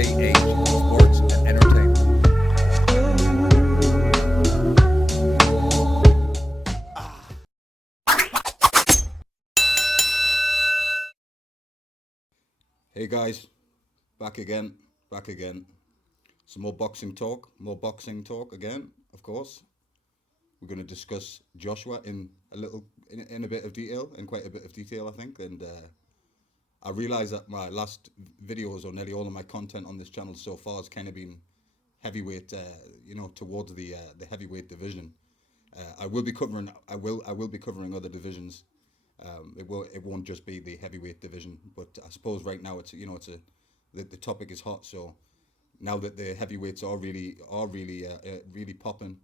Age Sports and Entertainment. Hey guys, back again. Some more boxing talk again, of course. We're going to discuss Joshua in a bit of detail, in quite a bit of detail, I think. And I realize that my last videos or nearly all of my content on this channel so far has kind of been heavyweight, towards the heavyweight division. I will be covering other divisions. It won't just be the heavyweight division, but I suppose right now the topic is hot. So now that the heavyweights really popping,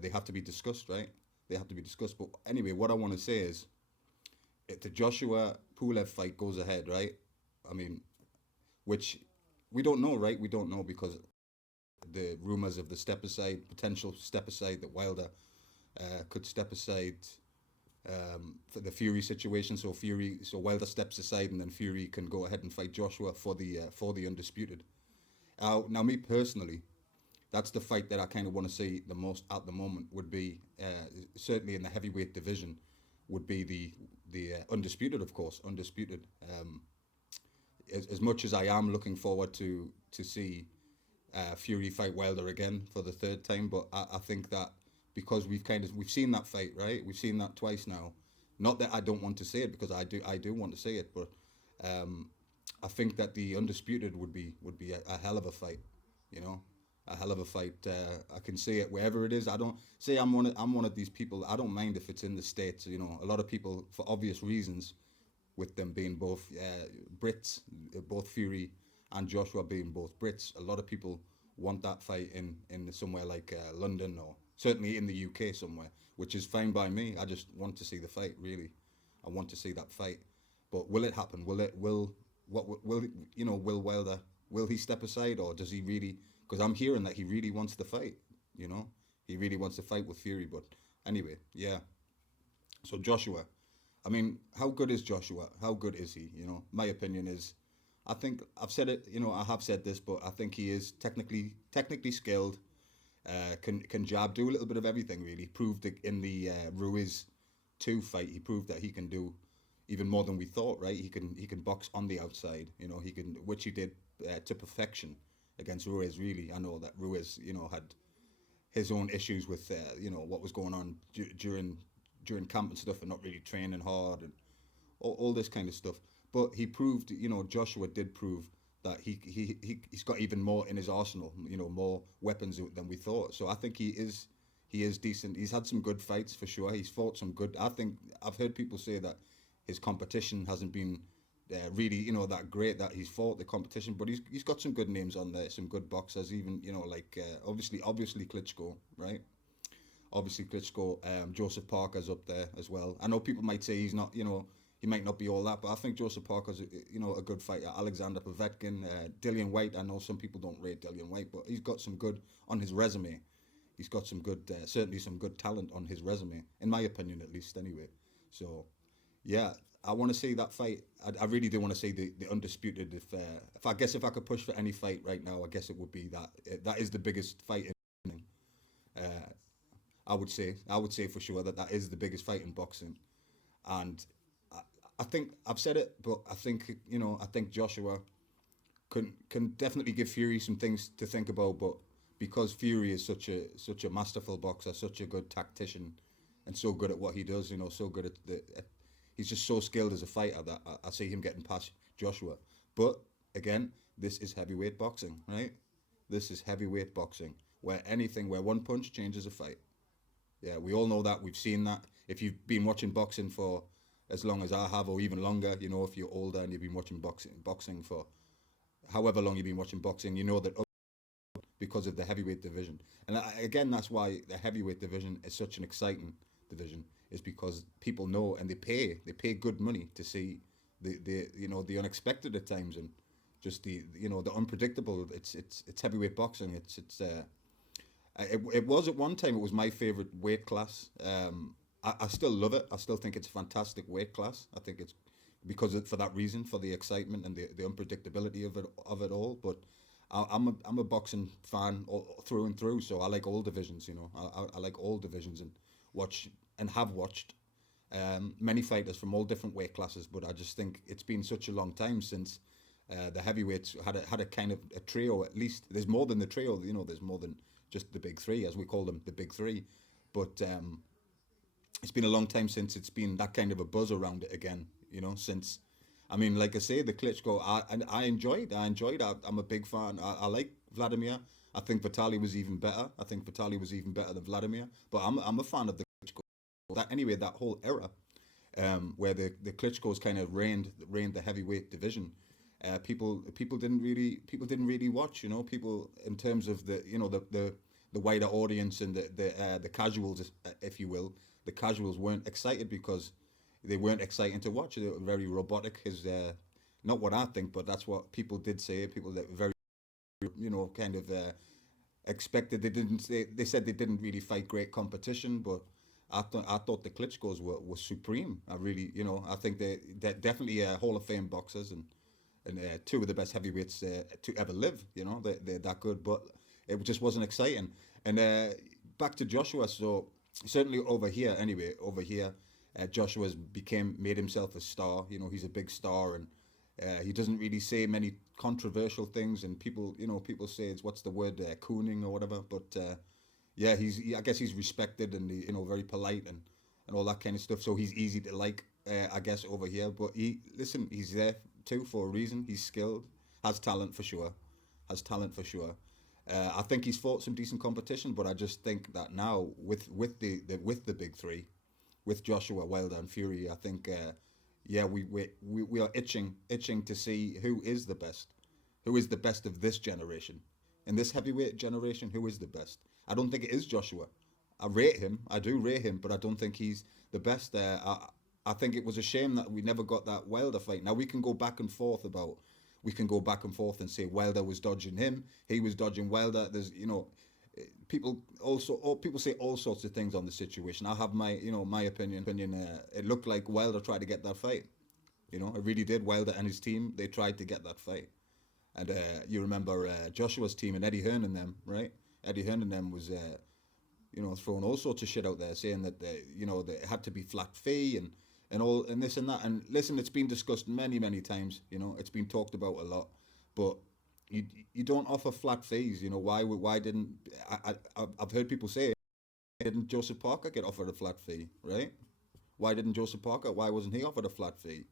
they have to be discussed, right? They have to be discussed. But anyway, what I want to say is, if the Joshua Pulev fight goes ahead, right? I mean, which we don't know, right? We don't know because the rumors of the potential step aside that Wilder could step aside for the Fury situation. So Wilder steps aside, and then Fury can go ahead and fight Joshua for the undisputed. Now, me personally, that's the fight that I kind of want to see the most at the moment. Would be certainly in the heavyweight division, would be the undisputed, of course, undisputed. As much as I am looking forward to see Fury fight Wilder again for the third time, but I think that because we've seen that fight, right? We've seen that twice now. Not that I don't want to see it, because I do want to see it, but I think that the undisputed would be a hell of a fight, you know, a hell of a fight. I can see it wherever it is. I don't say I'm one of these people. I don't mind if it's in the States. You know, a lot of people, for obvious reasons, with them being both Brits, both Fury and Joshua being both Brits, a lot of people want that fight in somewhere like London, or certainly in the UK somewhere, which is fine by me. I just want to see the fight, really. I want to see that fight. But will it happen? Will Wilder, will he step aside, or does he really? Because I'm hearing that he really wants the fight, you know? He really wants to fight with Fury, but anyway, yeah. So Joshua, I mean, how good is Joshua? How good is he? You know, my opinion is, I think I've said it. You know, I have said this, but I think he is technically skilled. Can jab, do a little bit of everything. Really proved it in the Ruiz 2 fight. He proved that he can do even more than we thought. Right? He can box on the outside. You know, which he did to perfection against Ruiz. Really, I know that Ruiz, you know, had his own issues with what was going on during camp and stuff, and not really training hard and all this kind of stuff. But he proved, you know, Joshua did prove that he's got even more in his arsenal, you know, more weapons than we thought. So I think he is decent. He's had some good fights for sure. He's fought some good. I think I've heard people say that his competition hasn't been really, you know, that great, that he's fought the competition, but he's got some good names on there, some good boxers, even, you know, like obviously Klitschko, right? Obviously Klitschko, Joseph Parker's up there as well. I know people might say he's not, you know, he might not be all that, but I think Joseph Parker's, you know, a good fighter. Alexander Povetkin, Dillian White. I know some people don't rate Dillian White, but he's got some good on his resume. He's got some good, certainly some good talent on his resume, in my opinion, at least, anyway. So, yeah, I want to see that fight. I really do want to see the undisputed. If I could push for any fight right now, I guess it would be that. That is the biggest fight in. Uh, I would say for sure that is the biggest fight in boxing, and I think I've said it, but I think, you know, I think Joshua can definitely give Fury some things to think about. But because Fury is such a masterful boxer, such a good tactician, and so good at what he does, you know, so good he's just so skilled as a fighter that I see him getting past Joshua. But again, this is heavyweight boxing, right? This is heavyweight boxing, where one punch changes a fight. Yeah, we all know that. We've seen that. If you've been watching boxing for as long as I have, or even longer, you know, if you're older and you've been watching boxing for however long you've been watching boxing, you know that because of the heavyweight division. And again, that's why the heavyweight division is such an exciting division, is because people know, and they pay good money to see the unexpected at times, and just the unpredictable. It's heavyweight boxing. It was at one time, it was my favorite weight class. I still love it. I still think it's a fantastic weight class. I think it's for that reason, for the excitement and the unpredictability of it all. But I'm a boxing fan through and through, so I like all divisions. You know, I like all divisions and watch and have watched many fighters from all different weight classes. But I just think it's been such a long time since the heavyweights had a kind of a trio. At least there's more than the trio. You know, there's more than just the big three, as we call them, the big three. But it's been a long time since it's been that kind of a buzz around it again. You know, since I mean, like I say, the Klitschko, I enjoyed. I'm a big fan. I like Vladimir. I think Vitaly was even better. I think Vitaly was even better than Vladimir. But I'm a fan of the Klitschko. That whole era, where the Klitschko's kind of reigned the heavyweight division. People didn't really watch. You know, people in terms of the wider audience and the casuals, if you will, the casuals weren't excited because they weren't exciting to watch. They were very robotic. Is not what I think, but that's what people did say. People that were very, kind of expected. They said they didn't really fight great competition, but I thought the Klitschko's were supreme. I really, I think they're definitely Hall of Fame boxers and two of the best heavyweights to ever live. You know, they're that good, but it just wasn't exciting. And back to Joshua. So certainly over here, Joshua's made himself a star. You know, he's a big star, and he doesn't really say many controversial things. And people say it's what's the word, cooning or whatever. But yeah, I guess he's respected and very polite and all that kind of stuff. So he's easy to like, I guess over here. But he's there too for a reason. He's skilled, has talent for sure. I think he's fought some decent competition, but I just think that now with the big three, with Joshua, Wilder, and Fury, I think we are itching to see who is the best of this generation, in this heavyweight generation. Who is the best? I don't think it is Joshua. I do rate him, but I don't think he's the best. I think it was a shame that we never got that Wilder fight. Now we can go back and forth and say Wilder was dodging him, he was dodging Wilder. There's people say all sorts of things on the situation. I have my opinion. It looked like Wilder tried to get that fight. It really did. Wilder and his team, they tried to get that fight. And you remember Joshua's team and Eddie Hearn and them, right? Eddie Hearn and them was throwing all sorts of shit out there, saying that it had to be flat fee and all and this and that. And listen, it's been discussed many times. It's been talked about a lot, but you don't offer flat fees. Why didn't I've heard people say, didn't Joseph Parker get offered a flat fee, right? Why didn't Joseph Parker? Why wasn't he offered a flat fee?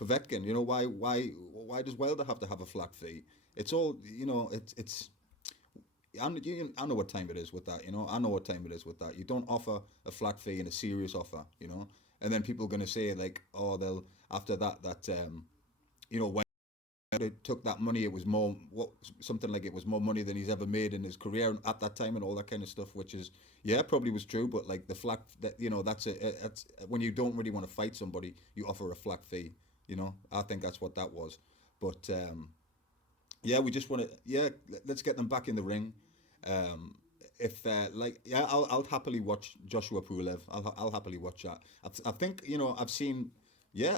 Povetkin, why does Wilder have to have a flat fee? It's all, it's I know what time it is with that. I know what time it is with that. You don't offer a flat fee and a serious offer, and then people are going to say like, oh, they'll after that when they took that money, it was something like it was more money than he's ever made in his career at that time and all that kind of stuff, which is probably was true, but like the flat that that's when you don't really want to fight somebody, you offer a flat fee. I think that's what that was, but we just want to let's get them back in the ring. I'll happily watch Joshua Pulev. I'll happily watch that. I think I've seen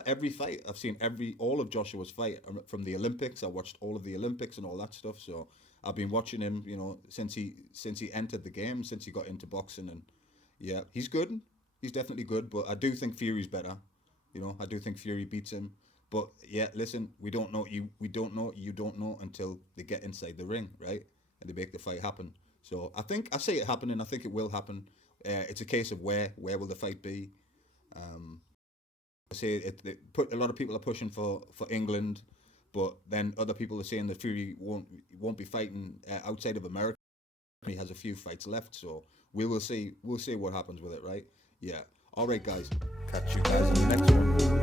every fight. I've seen all of Joshua's fight from the Olympics. I watched all of the Olympics and all that stuff. So I've been watching him, since he entered the game, since he got into boxing, and he's good. He's definitely good, but I do think Fury's better. I do think Fury beats him. But listen, we don't know. You don't know until they get inside the ring, right? And they make the fight happen. So I see it happening. I think it will happen. It's a case of where will the fight be. I say a lot of people are pushing for England, but then other people are saying that Fury won't be fighting outside of America. He has a few fights left, so we will see. We'll see what happens with it, right? Yeah. All right, guys. Catch you guys in the next one.